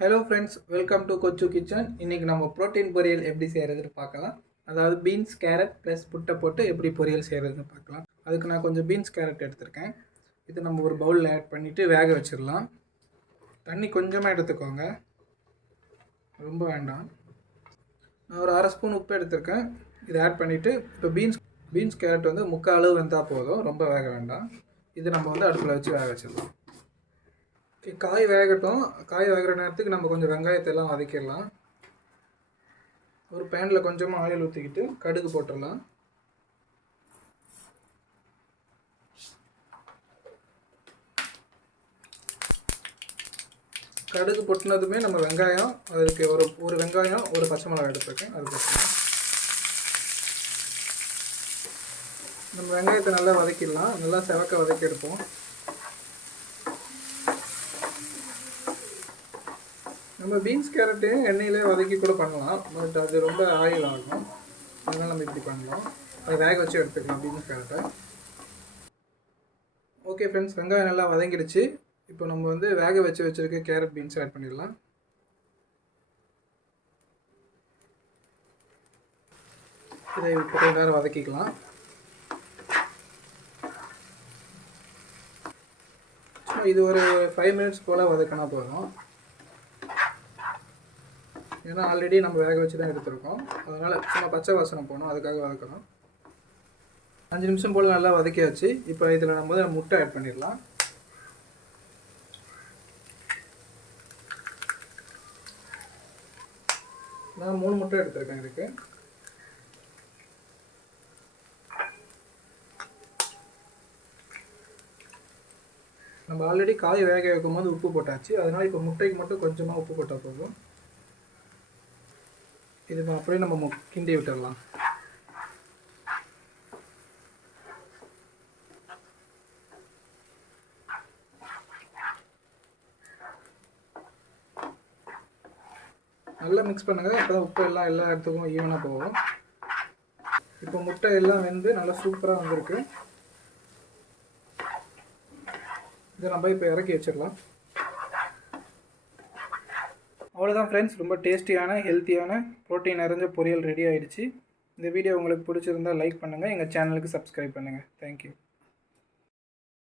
Hello friends, welcome to Kochu kitchen. இன்றைக்கி நம்ம protein பொரியல் எப்படி செய்கிறதுன்னு பார்க்கலாம். அதாவது பீன்ஸ், கேரட் ப்ளஸ் புட்டை போட்டு எப்படி பொரியல் செய்கிறதுன்னு பார்க்கலாம். அதுக்கு நான் கொஞ்சம் பீன்ஸ், கேரட் எடுத்திருக்கேன். இது நம்ம ஒரு பவுலில் ஆட் பண்ணிவிட்டு வேக வச்சிடலாம். தண்ணி கொஞ்சமாக எடுத்துக்கோங்க, ரொம்ப வேண்டாம். நான் ஒரு அரை ஸ்பூன் உப்பு எடுத்திருக்கேன். இதை ஆட் பண்ணிவிட்டு இப்போ பீன்ஸ் கேரட் வந்து முக்கால் அளவு வெந்தால் போதும், ரொம்ப வேக வேண்டாம். இது நம்ம வந்து அடுப்பில் வச்சு வேக வச்சிடலாம். காய் வேகட்டும். காய் வேகிற நேரத்துக்கு நம்ம கொஞ்சம் வெங்காயத்தை எல்லாம் வதக்கிடலாம். ஒரு பேனில் கொஞ்சமாக ஆயில் ஊற்றிக்கிட்டு கடுகு போட்டுடலாம். கடுகு பொட்டினதுமே நம்ம வெங்காயம், அதுக்கு ஒரு வெங்காயம் ஒரு பச்சை மிளகாய் எடுத்துருக்கேன், அது போட்டுக்கலாம். நம்ம வெங்காயத்தை நல்லா வதக்கிடலாம். நல்லா செவக்க வதக்கி எடுப்போம். நம்ம பீன்ஸ் கேரட்டையும் எண்ணெயிலே வதக்கி கூட பண்ணலாம், பட் அது ரொம்ப ஆயில் ஆகும். அதனால் நம்ம இப்படி பண்ணலாம். அதை வேக வச்சு எடுத்துக்கலாம் பீன்ஸ் கேரட்டை. ஓகே ஃப்ரெண்ட்ஸ், வெங்காயம் நல்லா வதங்கிடுச்சு. இப்போ நம்ம வந்து வேக வச்சுருக்க கேரட் பீன்ஸ் ஆட் பண்ணிடலாம். இதை இப்போ கொஞ்சம் நேரம் வதக்கிக்கலாம். இது ஒரு 5 மினிட்ஸ் போல் வதக்கினா போதும். ஏன்னா ஆல்ரெடி நம்ம வேக வச்சு தான் எடுத்துருக்கோம், அதனால் சும்மா பச்சை வாசனை போகணும், அதுக்காக வதக்கணும். 5 நிமிஷம் போல் நல்லா வதக்கியாச்சு. இப்போ இதில் நம்ம வந்து முட்டை ஆட் பண்ணிடலாம். நான் 3 முட்டை எடுத்திருக்கேன் இதுக்கு. நம்ம ஆல்ரெடி காய் வேக வைக்கும் போது உப்பு போட்டாச்சு, அதனால் இப்போ முட்டைக்கு மட்டும் கொஞ்சமாக உப்பு போட்டால் போதும். இது அப்படியே நம்ம கிண்டி விட்டுடலாம். நல்லா மிக்ஸ் பண்ணுங்கள், அப்போ தான் உப்பு எல்லாம் எல்லா இடத்துக்கும் ஈவனாக போகும். இப்போ முட்டை எல்லாம் வெந்து நல்லா சூப்பராக வந்திருக்கு. இதை நம்ம இப்போ இறக்கி வச்சிடலாம். அவ்வளோதான் ஃப்ரெண்ட்ஸ், ரொம்ப டேஸ்டியான ஹெல்த்தியான ப்ரோட்டீன் நிறைஞ்ச பொரியல் ரெடி ஆகிடுச்சு. இந்த வீடியோ உங்களுக்கு பிடிச்சிருந்தால் லைக் பண்ணுங்கள், எங்கள் சேனலுக்கு சப்ஸ்கிரைப் பண்ணுங்கள். தேங்க்யூ.